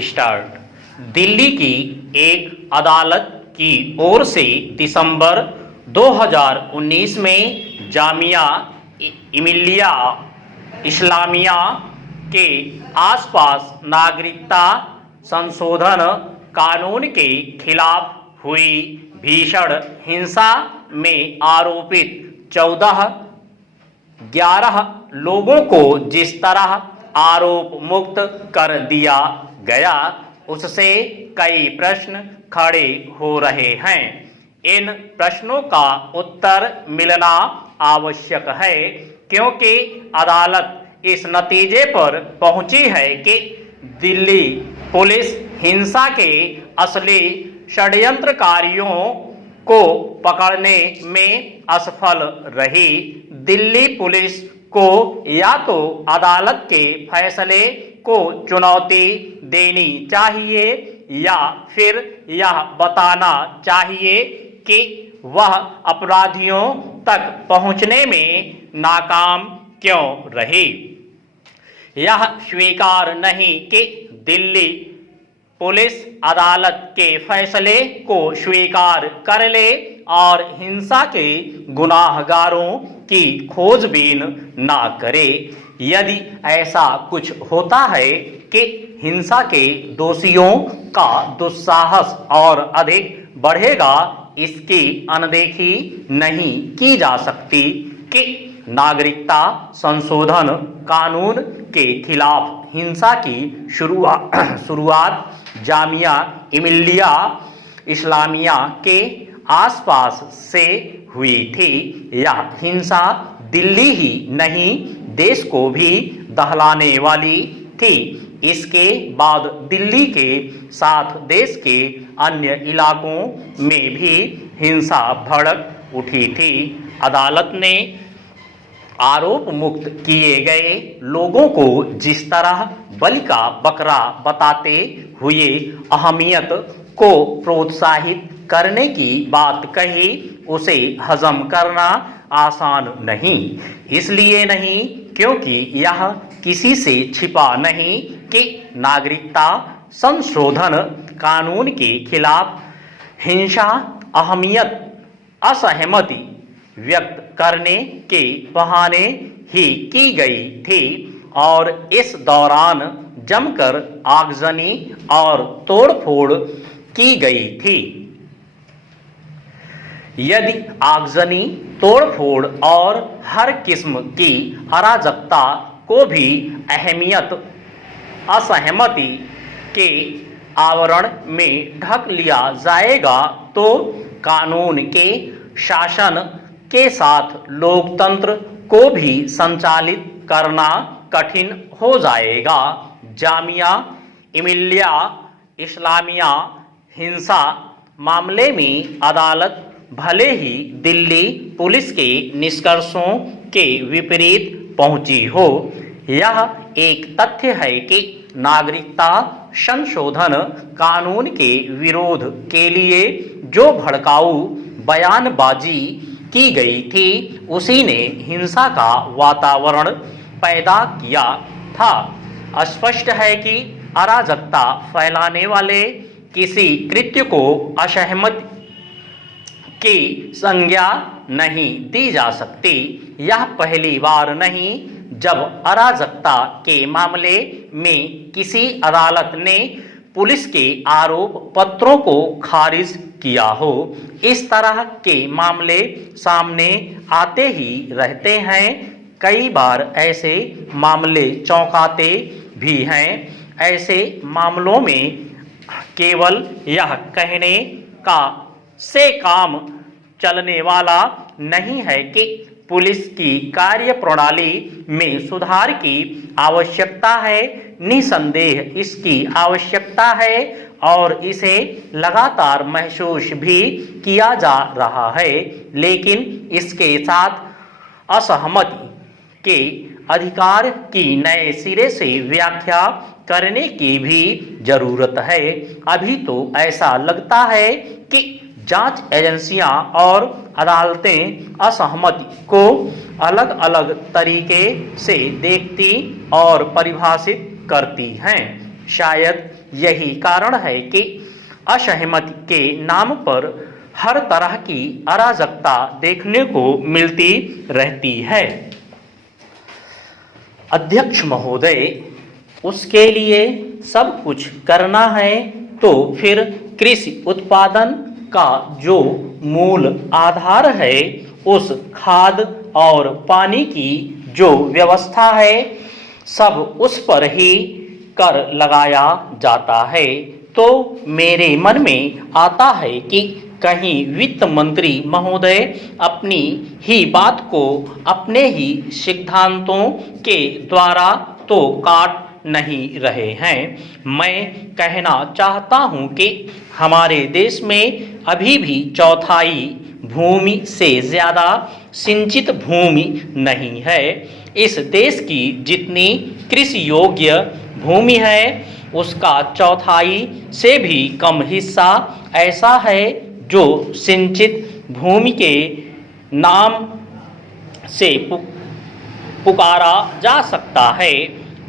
Start. Delhi की एक अदालत की ओर से दिसंबर 2019 में जामिया मिल्लिया इस्लामिया के आसपास नागरिकता संशोधन कानून के खिलाफ हुई भीषण हिंसा में आरोपित 11 लोगों को जिस तरह आरोप मुक्त कर दिया गया उससे कई प्रश्न खड़े हो रहे हैं। इन प्रश्नों का उत्तर मिलना आवश्यक है क्योंकि अदालत इस नतीजे पर पहुंची है कि दिल्ली पुलिस हिंसा के असली षड्यंत्रकारियों को पकड़ने में असफल रही। दिल्ली पुलिस को या तो अदालत के फैसले को चुनौती देनी चाहिए या फिर यह बताना चाहिए कि वह अपराधियों तक पहुंचने में नाकाम क्यों रही। यह स्वीकार नहीं कि दिल्ली पुलिस अदालत के फैसले को स्वीकार कर ले और हिंसा के गुनाहगारों की खोजबीन ना करे। यदि ऐसा कुछ होता है कि हिंसा के दोषियों का दुस्साहस और अधिक बढ़ेगा, इसकी अनदेखी नहीं की जा सकती कि नागरिकता संशोधन कानून के खिलाफ हिंसा की शुरुआत जामिया मिल्लिया इस्लामिया के आसपास से हुई थी। यह हिंसा दिल्ली ही नहीं देश को भी दहलाने वाली थी। इसके बाद दिल्ली के साथ देश के अन्य इलाकों में भी हिंसा भड़क उठी थी। अदालत ने आरोप मुक्त किए गए लोगों को जिस तरह बलि का बकरा बताते हुए अहमियत को प्रोत्साहित करने की बात कही, उसे हजम करना आसान नहीं। इसलिए नहीं क्योंकि यह किसी से छिपा नहीं कि नागरिकता संशोधन कानून के खिलाफ हिंसा अहमियत असहमति व्यक्त करने के बहाने ही की गई थी और इस दौरान जमकर आगजनी और तोड़फोड़ की गई थी। यदि आगजनी, तोड़फोड़ और हर किस्म की अराजकता को भी असहमति के आवरण में ढक लिया जाएगा तो कानून के शासन के साथ लोकतंत्र को भी संचालित करना कठिन हो जाएगा। जामिया मिल्लिया इस्लामिया हिंसा मामले में अदालत भले ही दिल्ली पुलिस के निष्कर्षों के विपरीत पहुंची हो, यह एक तथ्य है कि नागरिकता संशोधन कानून के विरोध के लिए जो भड़काऊ बयानबाजी की गई थी उसी ने हिंसा का वातावरण पैदा किया था। स्पष्ट है कि अराजकता फैलाने वाले किसी कृत्य को असहमति की संज्ञा नहीं दी जा सकती। यह पहली बार नहीं जब अराजकता के मामले में किसी अदालत ने पुलिस के आरोप पत्रों को खारिज किया हो। इस तरह के मामले सामने आते ही रहते हैं। कई बार ऐसे मामले चौंकाते भी हैं। ऐसे मामलों में केवल यह कहने का से काम चलने वाला नहीं है कि पुलिस की कार्यप्रणाली में सुधार की आवश्यकता है। निसंदेह इसकी आवश्यकता है और इसे लगातार महसूस भी किया जा रहा है, लेकिन इसके साथ असहमति के अधिकार की नए सिरे से व्याख्या करने की भी जरूरत है। अभी तो ऐसा लगता है कि जांच एजेंसियां और अदालतें असहमति को अलग अलग तरीके से देखती और परिभाषित करती हैं। शायद यही कारण है कि असहमति के नाम पर हर तरह की अराजकता देखने को मिलती रहती है। अध्यक्ष महोदय, उसके लिए सब कुछ करना है तो फिर कृषि उत्पादन का जो मूल आधार है, उस खाद और पानी की जो व्यवस्था है, सब उस पर ही कर लगाया जाता है। तो मेरे मन में आता है कि कहीं वित्त मंत्री महोदय अपनी ही बात को अपने ही सिद्धांतों के द्वारा तो काट नहीं रहे हैं। मैं कहना चाहता हूं कि हमारे देश में अभी भी चौथाई भूमि से ज़्यादा सिंचित भूमि नहीं है। इस देश की जितनी कृषि योग्य भूमि है, उसका चौथाई से भी कम हिस्सा ऐसा है जो सिंचित भूमि के नाम से पुकारा जा सकता है।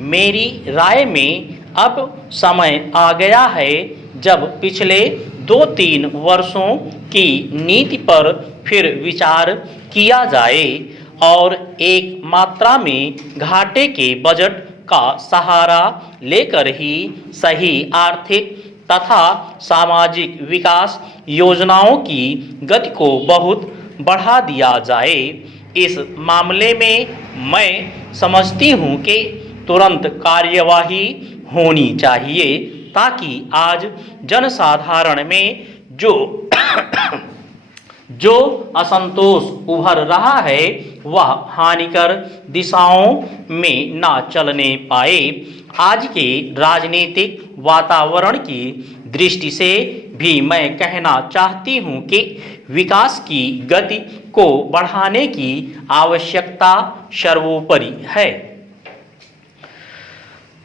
मेरी राय में अब समय आ गया है जब पिछले 2-3 वर्षों की नीति पर फिर विचार किया जाए और एक मात्रा में घाटे के बजट का सहारा लेकर ही सही आर्थिक तथा सामाजिक विकास योजनाओं की गति को बहुत बढ़ा दिया जाए। इस मामले में मैं समझती हूँ कि तुरंत कार्यवाही होनी चाहिए ताकि आज जनसाधारण में जो असंतोष उभर रहा है वह हानिकर दिशाओं में ना चलने पाए। आज के राजनीतिक वातावरण की दृष्टि से भी मैं कहना चाहती हूँ कि विकास की गति को बढ़ाने की आवश्यकता सर्वोपरि है।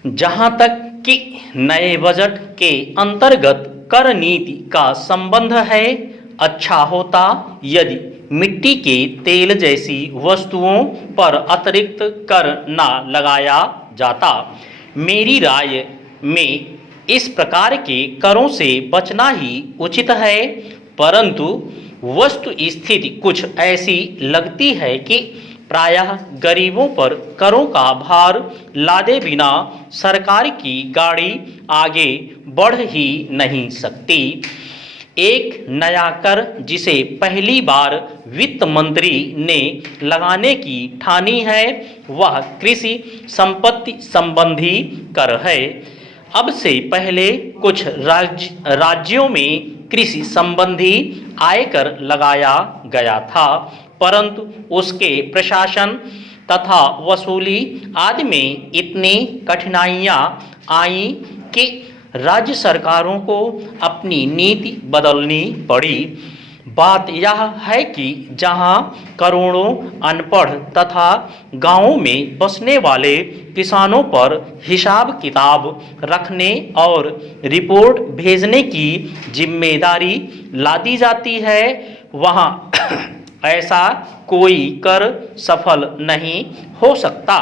जहाँ तक कि नए बजट के अंतर्गत कर नीति का संबंध है, अच्छा होता यदि मिट्टी के तेल जैसी वस्तुओं पर अतिरिक्त कर ना लगाया जाता। मेरी राय में इस प्रकार के करों से बचना ही उचित है, परंतु वस्तु स्थिति कुछ ऐसी लगती है कि प्रायः गरीबों पर करों का भार लादे बिना सरकार की गाड़ी आगे बढ़ ही नहीं सकती। एक नया कर जिसे पहली बार वित्त मंत्री ने लगाने की ठानी है, वह कृषि संपत्ति संबंधी कर है। अब से पहले कुछ राज्यों में कृषि संबंधी आयकर लगाया गया था, परंतु उसके प्रशासन तथा वसूली आदि में इतनी कठिनाइयां आईं कि राज्य सरकारों को अपनी नीति बदलनी पड़ी। बात यह है कि जहां करोड़ों अनपढ़ तथा गांवों में बसने वाले किसानों पर हिसाब किताब रखने और रिपोर्ट भेजने की जिम्मेदारी लादी जाती है, वहां ऐसा कोई कर सफल नहीं हो सकता।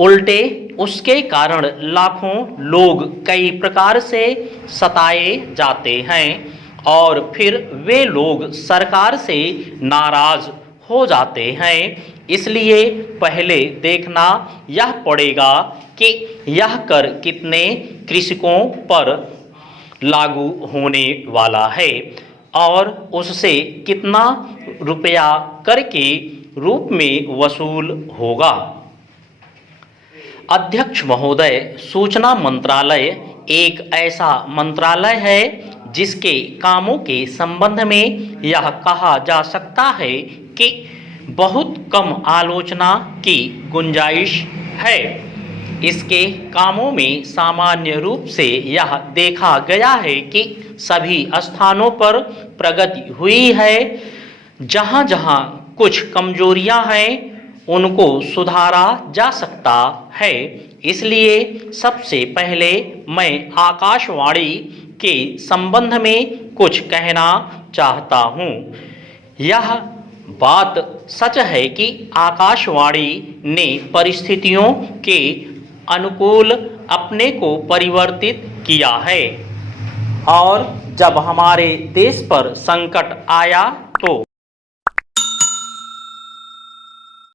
उल्टे उसके कारण लाखों लोग कई प्रकार से सताए जाते हैं और फिर वे लोग सरकार से नाराज हो जाते हैं। इसलिए पहले देखना यह पड़ेगा कि यह कर कितने कृषकों पर लागू होने वाला है और उससे कितना रुपया कर के रूप में वसूल होगा। अध्यक्ष महोदय, सूचना मंत्रालय एक ऐसा मंत्रालय है जिसके कामों के संबंध में यह कहा जा सकता है कि बहुत कम आलोचना की गुंजाइश है। इसके कामों में सामान्य रूप से यह देखा गया है कि सभी स्थानों पर प्रगति हुई है। जहाँ जहाँ कुछ कमजोरियां हैं उनको सुधारा जा सकता है। इसलिए सबसे पहले मैं आकाशवाणी के संबंध में कुछ कहना चाहता हूँ। यह बात सच है कि आकाशवाणी ने परिस्थितियों के अनुकूल अपने को परिवर्तित किया है। और जब हमारे देश पर संकट आया